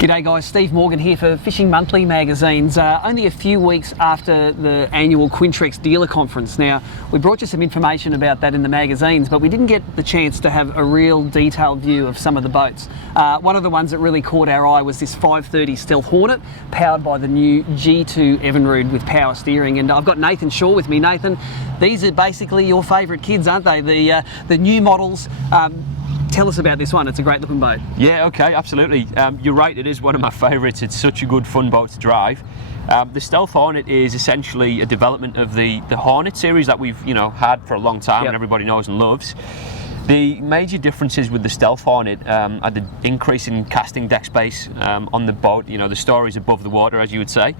G'day guys, Steve Morgan here for Fishing Monthly magazines. Only a few weeks after the annual Quintrex dealer conference. Now, we brought you some information about that in the magazines, but we didn't get the chance to have a real detailed view of some of the boats. One of the ones that really caught our eye was this 530 Stealth Hornet, powered by the new G2 Evinrude with power steering. And I've got Nathan Shaw with me. Nathan, these are basically your favourite kids, aren't they? The new models. Tell us about this one. It's a great looking boat. Yeah, okay, absolutely. You're right, it is one of my favourites. It's such a good fun boat to drive. The Stealth Hornet is essentially a development of the Hornet series that we've had for a long time. Yep. And everybody knows and loves. The major differences with the Stealth Hornet are the increase in casting deck space on the boat. The stories above the water, as you would say.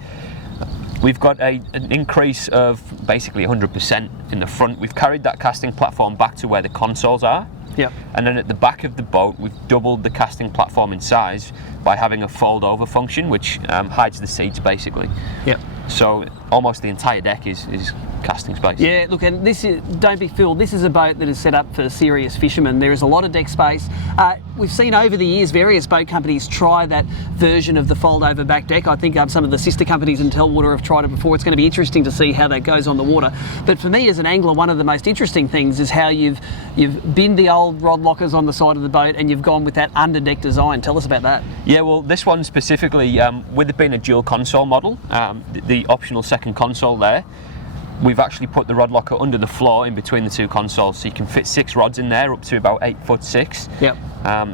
We've got an increase of basically 100% in the front. We've carried that casting platform back to where the consoles are. Yep. And then at the back of the boat, we've doubled the casting platform in size by having a fold over function, which hides the seats basically. Yep. So almost the entire deck is casting space. Yeah, look, and this is, don't be fooled, this is a boat that is set up for serious fishermen. There is a lot of deck space. We've seen over the years various boat companies try that version of the fold over back deck. I think some of the sister companies in Telwater have tried it before. It's going to be interesting to see how that goes on the water. But for me as an angler, one of the most interesting things is how you've binned the old rod lockers on the side of the boat and you've gone with that under deck design. Tell us about that. Yeah, well, this one specifically, with it being a dual console model, the optional second console there, we've actually put the rod locker under the floor in between the two consoles, so you can fit 6 rods in there up to about 8'6". Yep.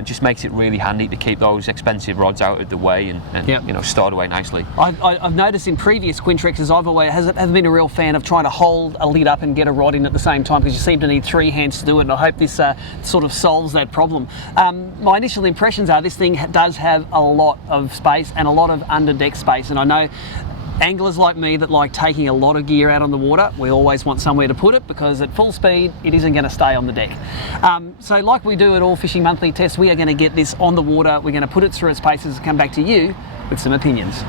It just makes it really handy to keep those expensive rods out of the way and yep. Stored away nicely. I've noticed in previous Quintrexes haven't been a real fan of trying to hold a lid up and get a rod in at the same time, because you seem to need 3 hands to do it, and I hope this sort of solves that problem. My initial impressions are this thing does have a lot of space and a lot of under deck space, and I know anglers like me that like taking a lot of gear out on the water, we always want somewhere to put it, because at full speed it isn't going to stay on the deck. So like we do at all Fishing Monthly tests, we are going to get this on the water, we're going to put it through its paces and come back to you with some opinions.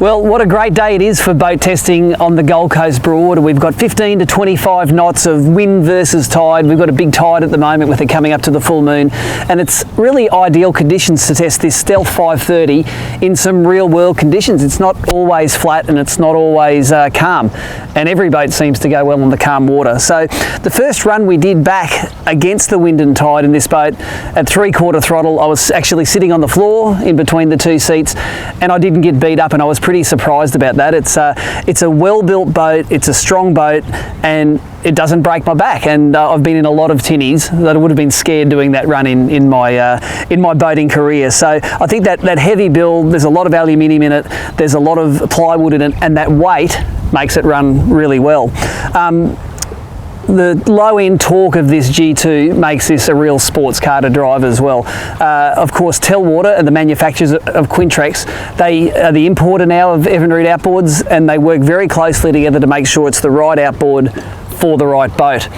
Well, what a great day it is for boat testing on the Gold Coast Broad. We've got 15 to 25 knots of wind versus tide. We've got a big tide at the moment with it coming up to the full moon, and it's really ideal conditions to test this Stealth 530 in some real world conditions. It's not always flat and it's not always calm, and every boat seems to go well on the calm water. So the first run we did back against the wind and tide in this boat at 3/4 throttle, I was actually sitting on the floor in between the two seats, and I didn't get beat up, and I was pretty surprised about that. It's a well-built boat, it's a strong boat, and it doesn't break my back. And I've been in a lot of tinnies that I would have been scared doing that run in my boating career. So I think that heavy build, there's a lot of aluminium in it, there's a lot of plywood in it, and that weight makes it run really well. The low-end torque of this G2 makes this a real sports car to drive as well. Of course, Telwater and the manufacturers of Quintrex, they are the importer now of Evinrude outboards, and they work very closely together to make sure it's the right outboard for the right boat.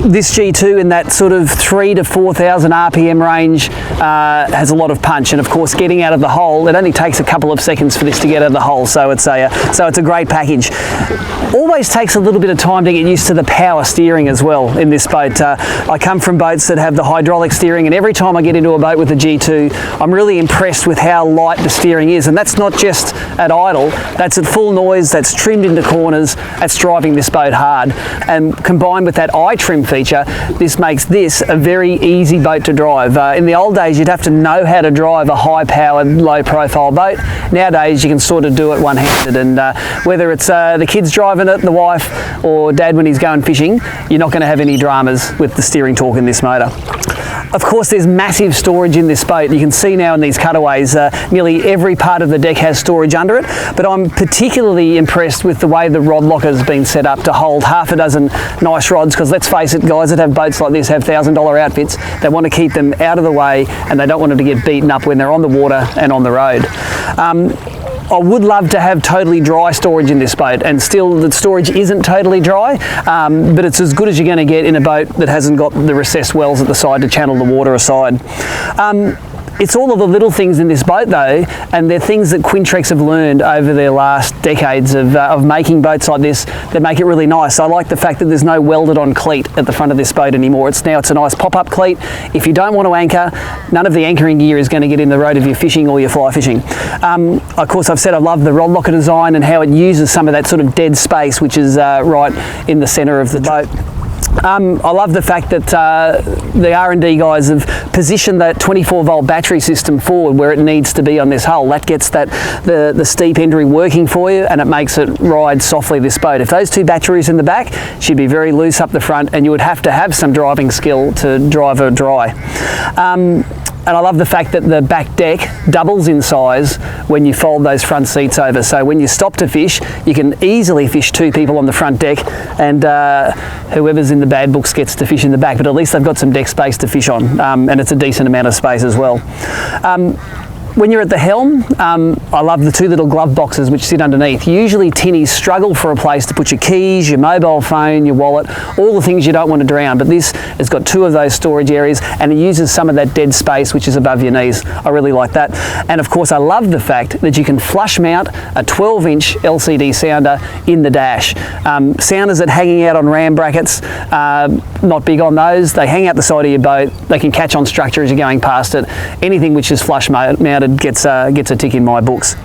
this G2 in that sort of 3,000 to 4,000 RPM range has a lot of punch, and of course getting out of the hole, it only takes a couple of seconds for this to get out of the hole, so it's a great package. Always takes a little bit of time to get used to the power steering as well in this boat. I come from boats that have the hydraulic steering, and every time I get into a boat with the G2, I'm really impressed with how light the steering is, and that's not just at idle, that's at full noise, that's trimmed into corners, that's driving this boat hard. And combined with that I-trim feature, this makes this a very easy boat to drive. In the old days, you'd have to know how to drive a high-powered, low-profile boat. Nowadays, you can sort of do it one-handed, and whether it's the kids driving it, the wife, or Dad when he's going fishing, you're not going to have any dramas with the steering torque in this motor. Of course, there's massive storage in this boat. You can see now in these cutaways, nearly every part of the deck has storage under it, but I'm particularly impressed with the way the rod locker has been set up to hold half a dozen nice rods, because let's face it, guys that have boats like this have $1,000 outfits. They want to keep them out of the way, and they don't want them to get beaten up when they're on the water and on the road. I would love to have totally dry storage in this boat, and still the storage isn't totally dry, but it's as good as you're going to get in a boat that hasn't got the recessed wells at the side to channel the water aside. It's all of the little things in this boat though, and they're things that Quintrex have learned over their last decades of making boats like this that make it really nice. I like the fact that there's no welded on cleat at the front of this boat anymore. It's a nice pop-up cleat. If you don't want to anchor, none of the anchoring gear is going to get in the road of your fishing or your fly fishing. Of course, I've said I love the rod locker design and how it uses some of that sort of dead space, which is right in the centre of the boat. I love the fact that the R&D guys have positioned that 24-volt battery system forward where it needs to be on this hull. That gets the steep entry working for you, and it makes it ride softly, this boat. If those two batteries in the back, she'd be very loose up the front, and you would have to have some driving skill to drive her dry. And I love the fact that the back deck doubles in size when you fold those front seats over. So when you stop to fish, you can easily fish two people on the front deck, and whoever's in the bad books gets to fish in the back, but at least they've got some deck space to fish on, and it's a decent amount of space as well. When you're at the helm, I love the two little glove boxes which sit underneath. Usually tinnies struggle for a place to put your keys, your mobile phone, your wallet, all the things you don't want to drown, but this has got two of those storage areas, and it uses some of that dead space which is above your knees. I really like that. And of course I love the fact that you can flush mount a 12-inch LCD sounder in the dash. Sounders that hanging out on ram brackets, not big on those. They hang out the side of your boat, they can catch on structure as you're going past it. Anything which is flush mounted gets a tick in my books.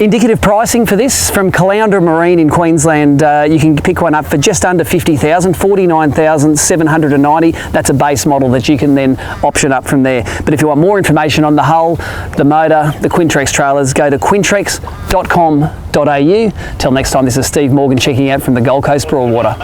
Indicative pricing for this from Caloundra Marine in Queensland, you can pick one up for just under 50,000, 49,790. That's a base model that you can then option up from there. But if you want more information on the hull, the motor, the Quintrex trailers, go to quintrex.com.au. Till next time, this is Steve Morgan checking out from the Gold Coast Broadwater.